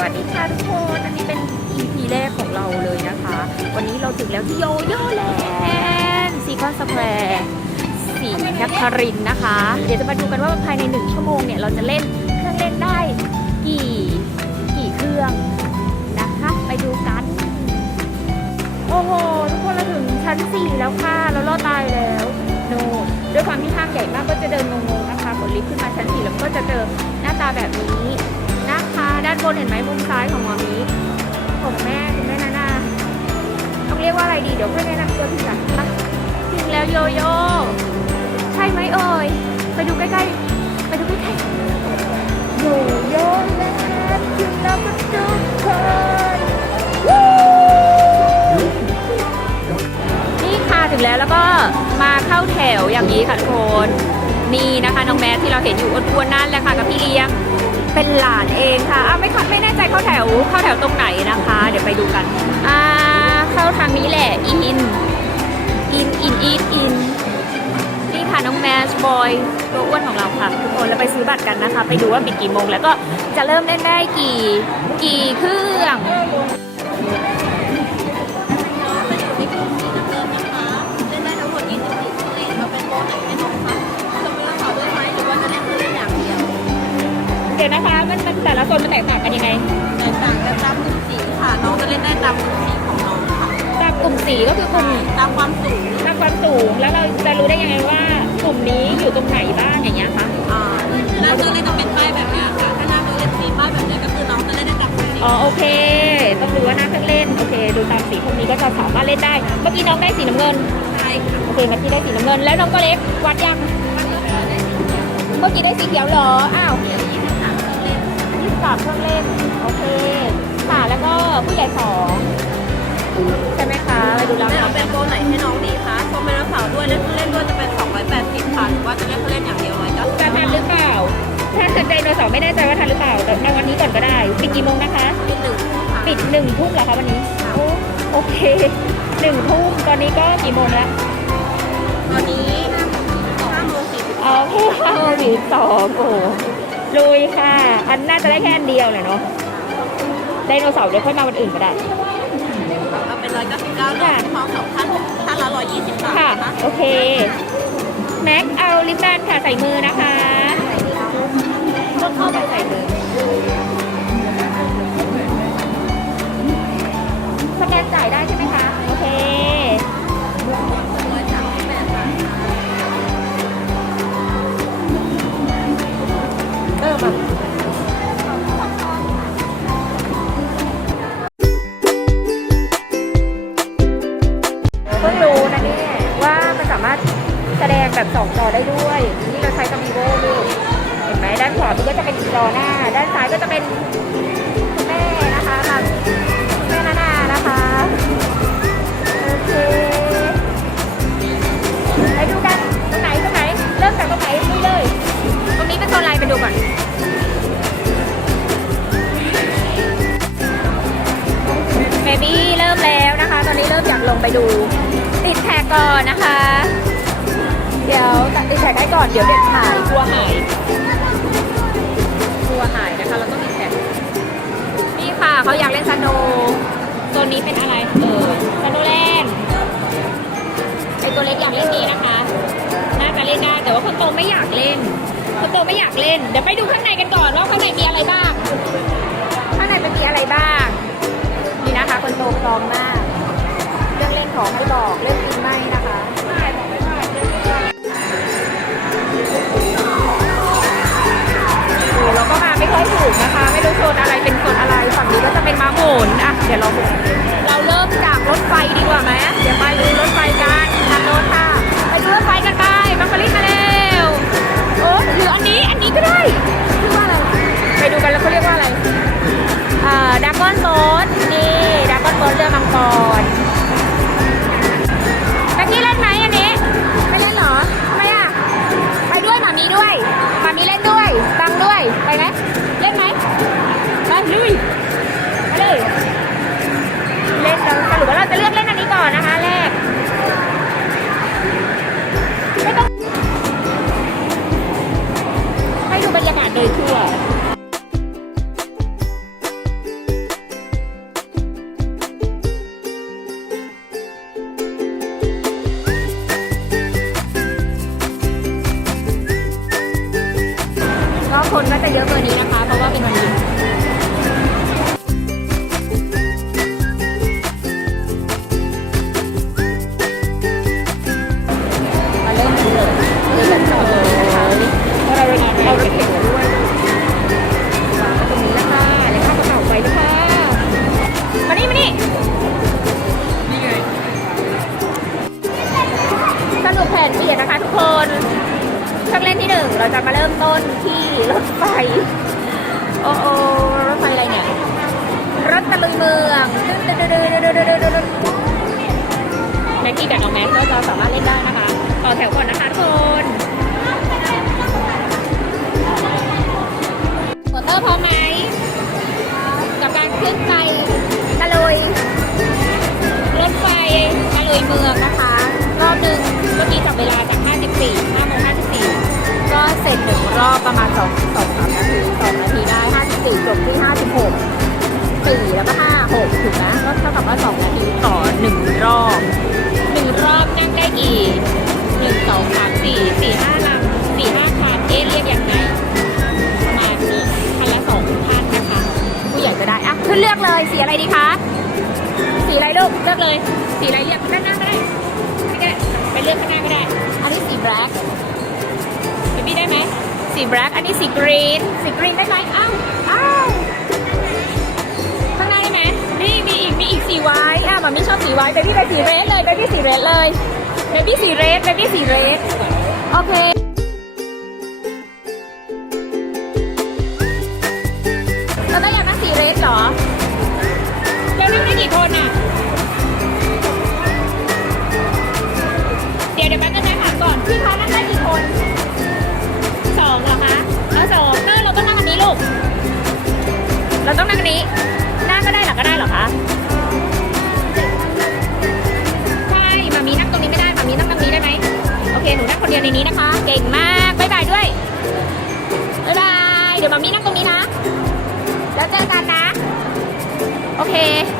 วัสดีค่ะทุกคน อันนี้เป็น EP แรกของเราเลยนะคะ วันนี้เราถึงแล้วที่โยโย่แลนด์ซีคอนสแควร์สีนครินทร์นะคะ เดี๋ยวจะมาดูกันว่าภายใน1ชั่วโมงเนี่ย เราจะเล่นเครื่องเล่นได้กี่กี่เครื่องนะคะ ไปดูกัน โอ้โห ทุกคนเราถึงชั้น 4 แล้วค่ะ เราลอดตายแล้วโนด้วยความที่ห้างใหญ่มากก็จะเดินงงๆนะคะกดลิฟต์ขึ้นมาชั้น 4 แล้วก็จะเจอหน้าตาแบบนี้ นะคะ ด้านบนเห็นไหมมุมซ้ายของหมอมีของแม่คุณแม่นานาต้องเรียกว่าอะไรดีเดี๋ยวเพื่อนแนะนำตัวทีหลังนะถึงแล้วโยโย่ใช่ไหมเอ่ยไปดูใกล้ๆไปดูใกล้ๆโยโย่แล้วถึงแล้วก็ทุกคนนี่ค่ะถึงแล้วแล้วก็มาเข้าแถวอย่างนี้ค่ะทุกคนนี่นะคะน้องแมทที่เราเห็นอยู่อ้วนๆนั่นแหละค่ะกับพี่เลี้ยง เป็นหลานเองค่ะอ้าวไม่ค่ะไม่แน่ใจเข้าแถวเข้าแถวตรงไหนนะคะ เดี๋ยวไปดูกันอ่าเข้าทางนี้แหละอินอินอินอินอินนี่ค่ะน้องแมชบอยตัวอ้วนของเราค่ะ ทุกคนแล้วไปซื้อบัตรกันนะคะ ไปดูว่าปิดกี่โมง แล้วก็จะเริ่มเล่นได้กี่กี่เครื่อง ดี๋ยวนะคะ มันมันแต่ละโซนมันแตกต่างกันยังไง แตกต่างกันตามกลุ่มสีค่ะ น้องจะเล่นได้ตามกลุ่มสีของน้องค่ะตามกลุ่มสีก็คือกลุ่มตามความสูงตามความสูง แล้วเราจะรู้ได้ยังไงว่ากลุ่มนี้อยู่ตรงไหนบ้างอย่างเงี้ยคะ อ่าหน้าชื่อเล่นจะเป็นป้ายแบบเนี้ยค่ะ ถ้าหน้าชื่อเล่นสีป้ายแบบเนี้ยก็คือน้องจะเล่นได้ตามกลุ่มสีอ๋อโอเค ต้องรู้ว่าหน้าเครื่องเล่น โอเค ดูตามสีพวกนี้ก็จะสามารถเล่นได้ เมื่อกี้น้องได้สีน้ำเงิน ใช่ค่ะโอเคเมื่อกี้ได้สีน้ำเงิน แล้วน้องก็เล็กวัดยัง เมื่อกี้ได้สีเขียวเหรอ อ้าว ยี่สิบสามเครื่องเล่นโอเคค่ะแล้วก็ผู้ใหญ่สองใช่ไหมคะไปดูแล้วไม่เอาเป็นโบไหนให้น้องดีคะชมเป็นกระเป๋าด้วยเล่นเครื่องเล่นด้วยจะเป็น 280ค่ะหรือว่าจะเล่นเครื่องเล่นอย่างเดียวเลยก็จะทันหรือเปล่า ถ้าสนใจโนเสาร์ไม่แน่ใจว่าทันหรือเปล่าแต่ในวันนี้ก่อนก็ได้ ปิดกี่โมงนะคะมีหนึ่งค่ะปิดหนึ่งทุ่มเหรอคะวันนี้โอ้โอเคหนึ่งทุ่มตอนนี้ก็กี่โมงแล้วตอนนี้5โมง40เอาแค่ห้าโมงสี่สิบสองโอ้โห ลุยค่ะ อันน่าจะได้แค่อันเดียวเลยเนาะไดโนเสาร์เดี๋ยวค่อยมาวันอื่นก็ได้ เอาเป็นร้อยเก้าสิบเก้าเลยพร้อมสองท่านท่านละร้อยยี่สิบบาทค่ะนะคะโอเค แม็กเอาลิปแบนค่ะใส่มือนะคะ ต้องเข้าไปใส่มือ ไปดู ติดแท็กก่อนนะคะ เดี๋ยวติดแท็กให้ก่อนเดี๋ยวเด็กหายกลัวหายกลัวหายนะคะเราต้องติดแท็กนี่ค่ะเขาอยากเล่นสโนว์โซนนี้เป็นอะไรเออสโนว์แลนด์ไอตัวเล็กอยากเล่นนี้นะคะน่าจะเล่นได้แต่ว่าคนโตไม่อยากเล่นคนโตไม่อยากเล่น เดี๋ยวไปดูข้างในกันก่อนว่าข้างในมีอะไรบ้าง ข้างในมันมีอะไรบ้าง นี่นะคะคนโตพร้อมมากเรื่องเล่น ขอให้บอกเรื่องกิงไม่นะคะีนสีกรีนได้ไหมอ้าวอ้าวข้างในไหมนี่มีอีกมีอีกสีไว้อะมันไม่ชอบสีไว้เบบี้ไปสีเรดเลยเบบี้สีเรดเลยเบบี้สีเรดเบบี้สีเรดโอเค 黑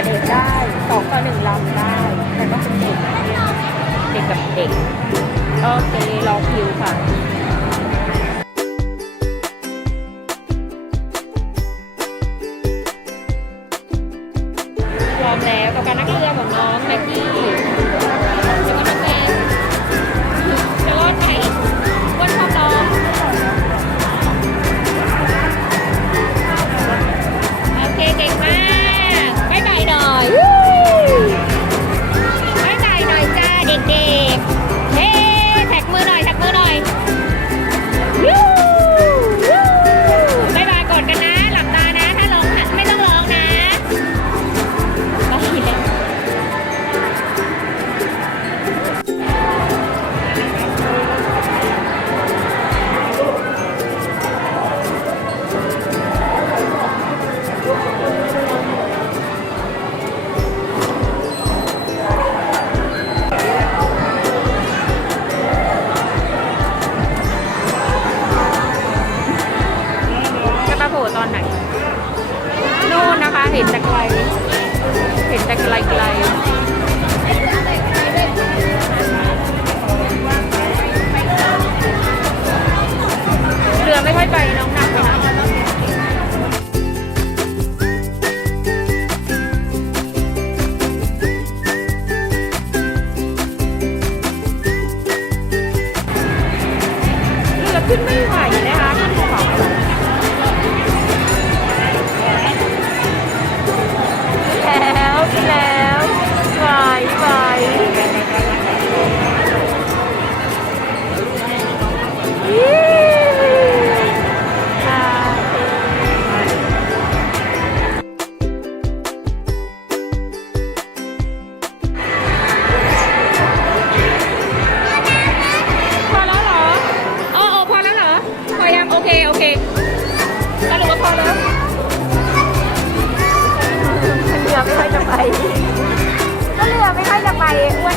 ระเด็นได้สองต่อหนึ่งลำได้ แต่ต้องเป็นเด็กเด็กกับเด็กโอเคลองคิวค่ะ ก็เรือไม่ค่อยจะไปอ้วน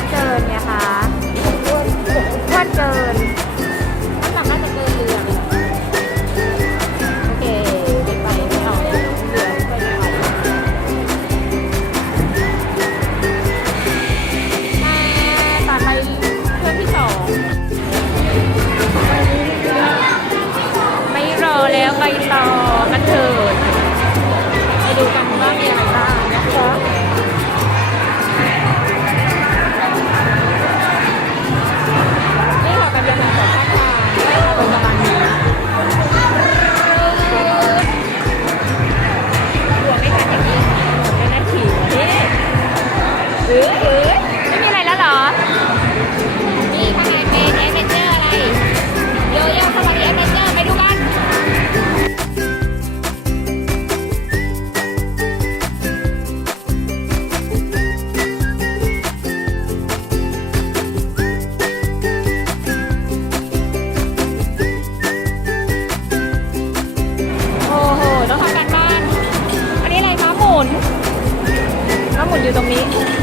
with meet.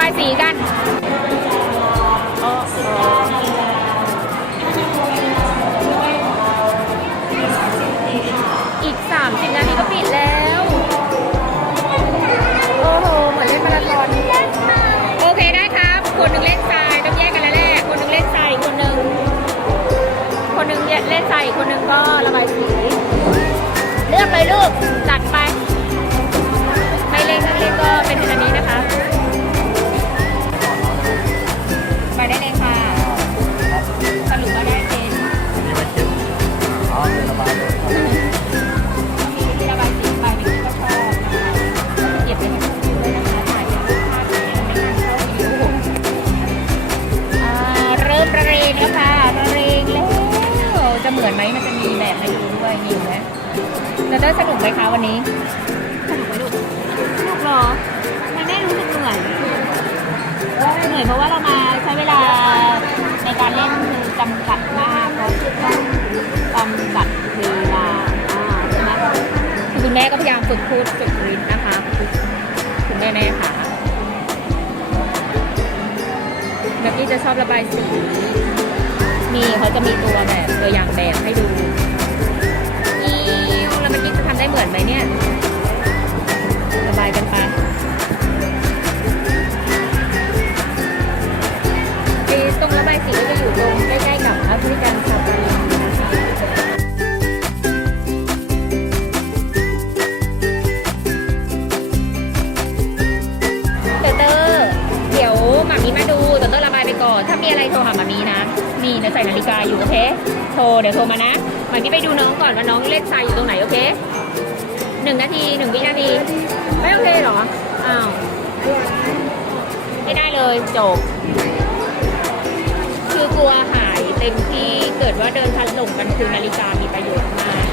บายสีกันอีก 30 นาทีก็ปิดแล้ว โอ้โห เหมือนเล่นมาราธอนโอเคได้ครับ คนหนึ่งเล่นทรายต้องแยกกันแล้วแหละคนหนึ่งเล่นทรายคนหนึ่งคนหนึ่งเล่นทรายคนหนึ่งก็ระบายสีเลือกเลยลูกจัดไป ไม่เล่นก็เล่นก็เป็นเทนนี้นะคะ ได้สนุกไหมคะวันนี้ สนุกไหมลูกสนุกเหรอทำไมแม่รู้สึกเหนื่อยเหนื่อยเพราะว่าเรามาใช้เวลาในการเล่นคือจำกัดมากเพราะต้องจำกัดเวลาอ่าใช่ไหมคือคุณแม่ก็พยายามฝึกพูดฝึกรินนะคะ คุณแม่แม่ค่ะเมื่อกี้จะชอบระบายสี มีเขาจะมีตัวแบบตัวอย่างแบบให้ดู โอเคโทรเดี๋ยวโทรมานะหมามีไปดูน้องก่อนว่าน้องเล่นทรายอยู่ตรงไหนโอเคหนึ่งนาทีหนึ่งวินาที ไม่โอเคเหรอ อ้าว ไม่ได้เลยจบ คือกลัวหายเต็มที่เกิดว่าเดินทันหลงกันคือนาฬิกามีประโยชน์มาก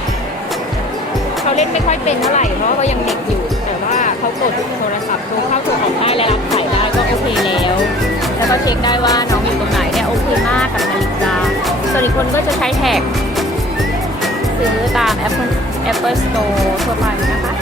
เขาเล่นไม่ค่อยเป็นเท่าไหร่เพราะว่าเขายังเด็กอยู่ แต่ว่าเขากดโทรศัพท์โทรเข้าโทรออกได้และรับสายได้ก็โอเคแล้ว แล้วก็เช็คได้ว่าน้องอยู่ตรงไหนเนี่ยโอเคมากกับนาฬิกาส่วนอีกคนก็จะใช้แท็ก ซื้อตาม Apple Apple Store ทั่วไปนะคะ